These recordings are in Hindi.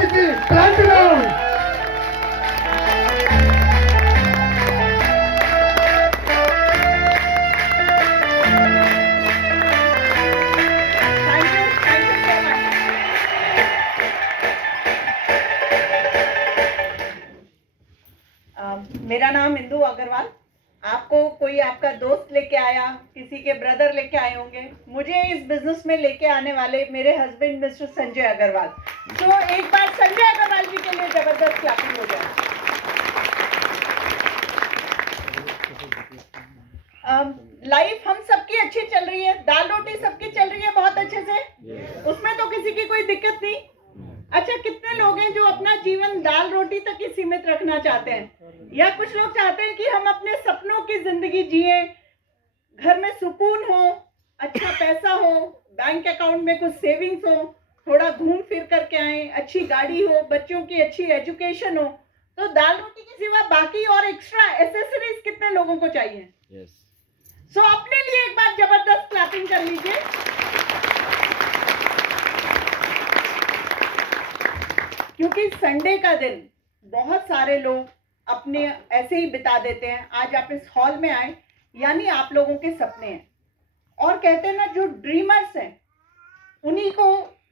किसी क्रांति लाऊं। मेरा नाम इंदु अग्रवाल। आपको कोई आपका दोस्त लेके आया, किसी के ब्रदर लेके आए होंगे। मुझे इस बिजनेस में लेके आने वाले मेरे हस्बैंड मिस्टर संजय अग्रवाल। तो एक बार संजय अग्रवाल जी के लिए जबरदस्त क्लैपिंग हो जाए। लाइफ हम सबकी अच्छी चल रही है, दाल रोटी सबकी चल रही है बहुत अच्छे से, उसमें तो किसी की कोई दिक्कत नहीं। अच्छा, कितने लोग हैं जो अपना जीवन दाल रोटी तक ही सीमित रखना चाहते हैं, या कुछ लोग चाहते हैं कि हम अपने सपनों की जिंदगी जिए, घर में सुकून हो, अच्छा पैसा हो, बैंक अकाउंट में कुछ सेविंग्स हो, थोड़ा घूम फिर करके आए, अच्छी गाड़ी हो, बच्चों की अच्छी एजुकेशन हो। तो दाल रोटी के सिवा बाकी और एक्स्ट्रा एसेसरीज कितने लोगों को चाहिए? सो अपने लिए एक बार जबरदस्त क्लैपिंग कर लीजिए। क्योंकि संडे का दिन बहुत सारे लोग अपने ऐसे ही बिता देते हैं। आज आप इस हॉल में आए यानी आप लोगों के सपने हैं, और कहते हैं ना, जो ड्रीमर्स हैं उन्हीं को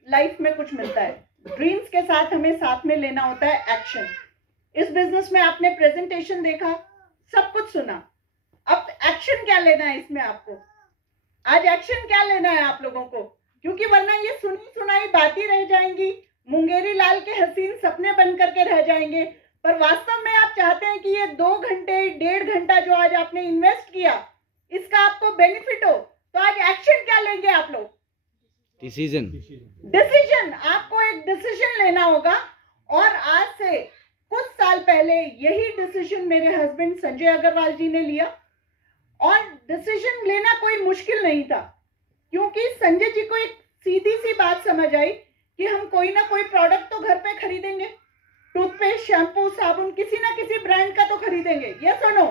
लाइफ में कुछ मिलता है। ड्रीम्स के साथ हमें साथ में लेना होता है एक्शन। इस बिजनेस में आपने प्रेजेंटेशन देखा, सब कुछ सुना, अब एक्शन क्या लेना है इसमें आपको? आज एक्शन क्या लेना है आप लोगों को? क्योंकि वरना ये सुनी सुनाई बातें रह जाएंगी, मुंगेरी लाल के हसीन सपने बन करके रह जाएंगे। पर वास्तव में आप चाहते हैं कि ये 2 घंटे 1.5 घंटा जो आज आपने इन्वेस्ट किया, इसका आपको बेनिफिट हो। तो आज एक्शन क्या लेंगे आप लोग? डिसीजन। आपको एक डिसीजन लेना होगा। और आज से कुछ साल पहले यही डिसीजन मेरे हस्बैंड संजय अग्रवाल जी ने लिया, और डिसीजन लेना कोई मुश्किल नहीं था, क्योंकि संजय जी को एक सीधी सी बात समझ आई कि हम कोई ना कोई प्रोडक्ट तो घर पे खरीदेंगे। टूथपेस्ट, शैम्पू, साबुन, किसी ना किसी ब्रांड का तो खरीदेंगे। यस और नो?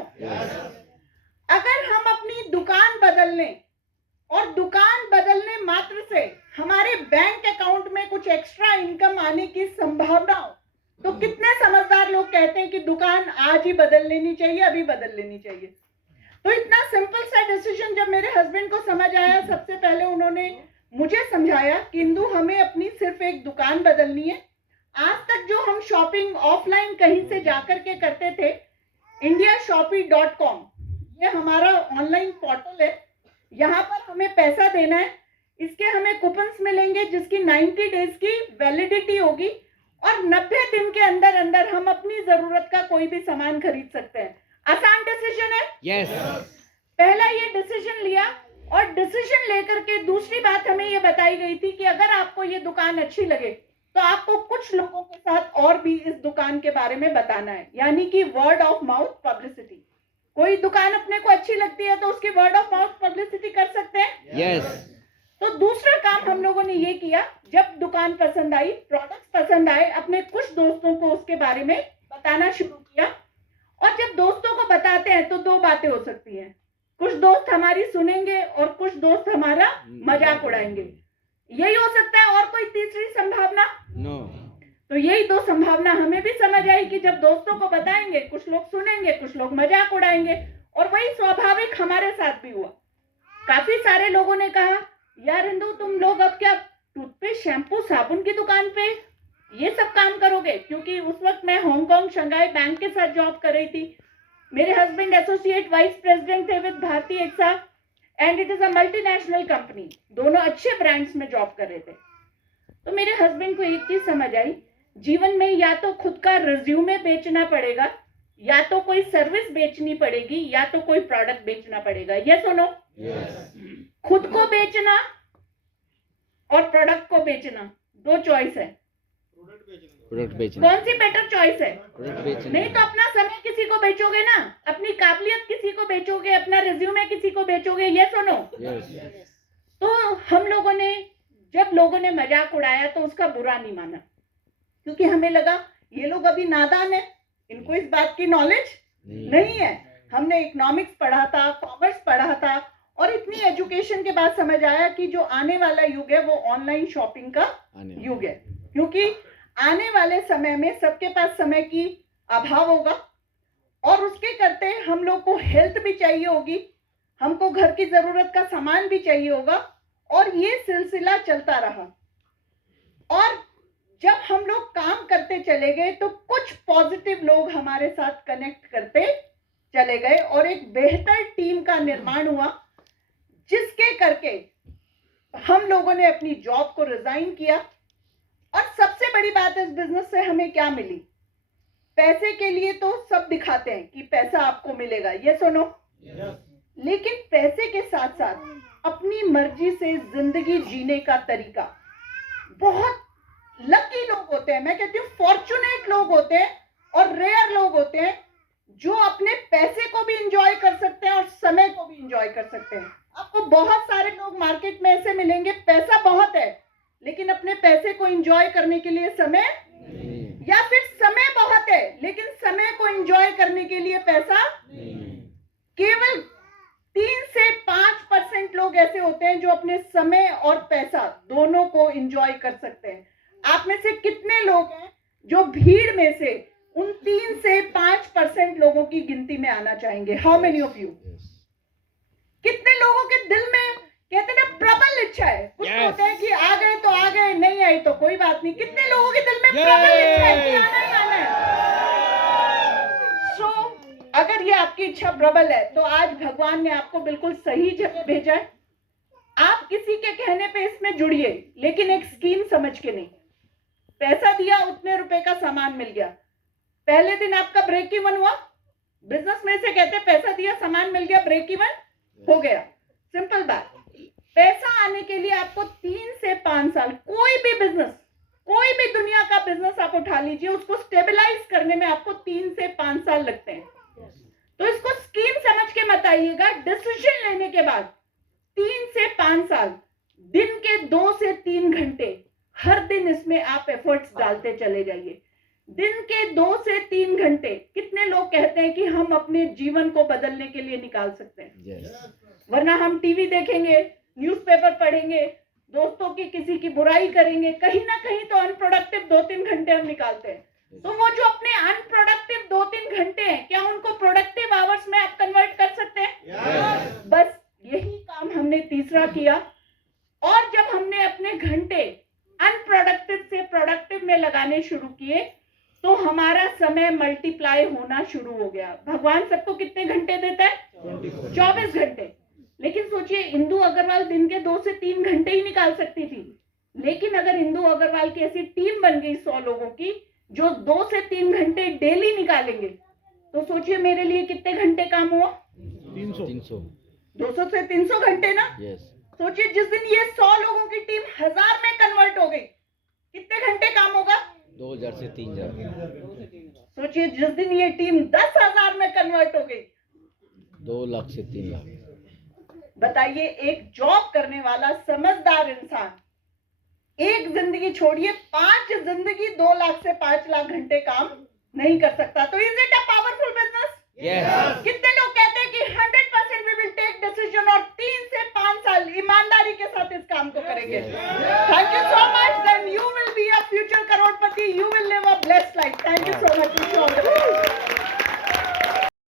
अगर हम अपनी दुकान बदल लें, और दुकान बदलने मात्र से हमारे बैंक अकाउंट में कुछ एक्स्ट्रा इनकम आने की संभावना हो, तो कितने समझदार लोग कहते हैं कि दुकान आज ही बदल लेनी चाहिए, अभी बदल लेनी चाहिए। तो इतना सिंपल सा डिसीजन जब मेरे हस्बैंड को समझ आया, सबसे पहले उन्होंने मुझे समझाया कि इंदु, हमें अपनी सिर्फ एक दुकान बदलनी है। आज तक जो हम शॉपिंग ऑफलाइन कहीं से जाकर के करते थे, indiashopee.com ये हमारा ऑनलाइन पोर्टल है। यहाँ पर हमें पैसा देना है, इसके हमें कूपन्स मिलेंगे जिसकी 90 डेज की वैलिडिटी होगी, और 90 दिन के अंदर अंदर हम अपनी जरूरत का कोई भी सामान खरीद सकते हैं। आसान डिसीजन है? यस। पहला ये डिसीजन लिया, और डिसीजन लेकर के दूसरी बात हमें ये बताई गई थी कि अगर आपको ये दुकान अच्छी लगे तो आपको कुछ लोगों के साथ और भी इस दुकान के बारे में बताना है, यानी कि वर्ड ऑफ माउथ पब्लिसिटी। कोई दुकान अपने को अच्छी लगती है तो उसकी वर्ड ऑफ माउथ पब्लिसिटी कर सकते हैं। यस। तो दूसरा काम हम लोगों ने ये किया, जब दुकान पसंद आई, प्रोडक्ट्स पसंद आए, अपने कुछ दोस्तों को उसके बारे में बताना शुरू किया। और जब दोस्तों को बताते हैं तो 2 बातें हो सकती हैं, कुछ दोस्त हमारी सुनेंगे और कुछ दोस्त हमारा मजाक उड़ाएंगे। यही हो सकता है, और कोई तीसरी संभावना? नो। तो यही 2 संभावना हमें भी समझ आई कि जब दोस्तों को बताएंगे, कुछ लोग सुनेंगे, कुछ लोग मजाक उड़ाएंगे। और वही स्वाभाविक हमारे साथ भी हुआ। काफी सारे लोगों ने कहा, यार इंदु, तुम लोग अब क्या टूथपेस्ट, शैम्पू, साबुन की दुकान पे ये सब काम करोगे? क्योंकि उस वक्त मैं हांगकांग शंघाई बैंक के साथ जॉब कर रही थी। मेरे हस्बैंड एसोसिएट वाइस प्रेसिडेंट थे with Bharti AXA, and it is a multinational company. दोनों अच्छे ब्रांड्स में जॉब कर रहे थे। तो मेरे हस्बैंड को एक चीज समझ आई, जीवन में या तो खुद का रिज्यूमे बेचना पड़ेगा, या तो कोई सर्विस बेचनी पड़ेगी, या तो कोई प्रोडक्ट बेचना पड़ेगा। यस और नो? खुद को बेचना और प्रोडक्ट को बेचना, 2 चॉइस है। प्रोडक्ट बेचना। कौन सी बेटर चॉइस है? प्रोडक्ट बेचना। नहीं तो अपना समय किसी को बेचोगे ना, अपनी काबिलियत किसी को बेचोगे, अपना रिज्यूमे किसी को बेचोगे। यस और नो? यस। तो हम लोगों ने, जब लोगों ने मजाक उड़ाया तो उसका बुरा नहीं माना, क्योंकि हमें लगा ये लोग अभी नादान है, इनको इस बात की नॉलेज नहीं है। हमने इकोनॉमिक्स पढ़ा था, कॉमर्स पढ़ा था, और इतनी एजुकेशन के बाद समझ आया कि जो आने वाला युग है वो ऑनलाइन शॉपिंग का युग है। क्योंकि आने वाले समय में सबके पास समय की अभाव होगा और उसके करते हम लोग को हेल्थ भी चाहिए होगी, हमको घर की जरूरत का सामान भी चाहिए होगा और ये सिलसिला चलता रहा। और जब हम लोग काम करते चले गए तो कुछ पॉजिटिव लोग हमारे साथ कनेक्ट करते चले गए और एक बेहतर टीम का निर्माण हुआ, जिसके करके हम लोगों ने अपनी जॉब को रिजाइन किया। और सबसे बड़ी बात इस बिजनेस से हमें क्या मिली, पैसे के लिए तो सब दिखाते हैं कि पैसा आपको मिलेगा, ये सुनो, लेकिन पैसे के साथ साथ अपनी मर्जी से जिंदगी जीने का तरीका। बहुत लकी लोग होते हैं, मैं कहती हूँ फॉर्चुनेट लोग होते हैं और रेयर लोग होते हैं जो अपने पैसे को भी इंजॉय कर सकते हैं और समय को भी इंजॉय कर सकते हैं। आपको बहुत सारे लोग मार्केट में ऐसे मिलेंगे, पैसा बहुत है लेकिन अपने पैसे को इंजॉय करने के लिए समय, या फिर समय बहुत है लेकिन समय को एंजॉय करने के लिए पैसा। केवल 3 से 5% लोग ऐसे होते हैं जो अपने समय और पैसा दोनों को एंजॉय कर सकते हैं। आप में से कितने लोग हैं जो भीड़ में से उन 3 से 5% लोगों की गिनती में आना चाहेंगे? How many of you? कितने लोगों के दिल में कहते हैं ना प्रबल इच्छा है, कुछ होते हैं कि आ गए तो आ गए, नहीं आई तो कोई बात नहीं। कितने लोगों के दिल में प्रबल इच्छा है कि आना ही आना है? सो अगर ये आपकी इच्छा प्रबल है तो आज भगवान ने आपको बिल्कुल सही जगह भेजा है। आप किसी के कहने पे इसमें जुड़िए, लेकिन एक स्कीम समझ के नहीं। पैसा दिया, उतने रुपए का सामान मिल गया, पहले दिन आपका ब्रेक इवन हुआ। बिजनेस में से कहते हैं पैसा दिया, सामान मिल गया, ब्रेक इवन हो गया। सिंपल बात। पैसा आने के लिए आपको 3 से 5 साल, कोई भी बिजनेस, कोई भी दुनिया का बिजनेस आप उठा लीजिए, उसको स्टेबलाइज करने में आपको 3 से 5 साल लगते हैं। तो इसको स्कीम समझ के मत आइएगा। डिसीजन लेने के बाद 3 से 5 साल, दिन के 2 से 3 घंटे हर दिन इसमें आप एफर्ट्स डालते चले जाइए। दिन के 2 से 3 घंटे कितने लोग कहते हैं कि हम अपने जीवन को बदलने के लिए निकाल सकते हैं? वरना हम टीवी देखेंगे, न्यूज़पेपर पढ़ेंगे, दोस्तों की किसी की बुराई करेंगे, कहीं ना कहीं तो अनप्रोडक्टिव 2-3 घंटे हम निकालते हैं। तो वो जो अपने अनप्रोडक्टिव 2-3 घंटे हैं, क्या उनको प्रोडक्टिव आवर्स में आप कन्वर्ट कर सकते हैं? बस यही काम हमने तीसरा किया। और जब हमने अपने घंटे अनप्रोडक्टिव से प्रोडक्टिव में लगाने शुरू किए तो हमारा समय मल्टीप्लाई होना शुरू हो गया। भगवान सबको कितने घंटे देता है? 24 घंटे। लेकिन सोचिए, इंदु अग्रवाल दिन के 2 से 3 घंटे ही निकाल सकती थी, लेकिन अगर इंदु अग्रवाल की ऐसी टीम बन गई 100 लोगों की जो 2 से 3 घंटे डेली निकालेंगे, तो सोचिए मेरे लिए कितने घंटे काम हुआ? 300 200 से 300 घंटे ना। सोचिए जिस दिन ये 100 लोगों की टीम 1000 में कन्वर्ट हो गई, कितने घंटे काम होगा? 2000 से 3000। सोचिए जिस दिन ये टीम 10,000 में कन्वर्ट हो गई, 2 लाख से 3 लाख। बताइए, एक जॉब करने वाला समझदार इंसान एक जिंदगी छोड़िए 5 जिंदगी 2 लाख से 5 लाख घंटे काम नहीं कर सकता। तो is it a powerful business? कितने लोग कहते हैं कि 100% वी विल टेक डिसीजन और 3 से 5 साल ईमानदारी के साथ इस काम को करेंगे?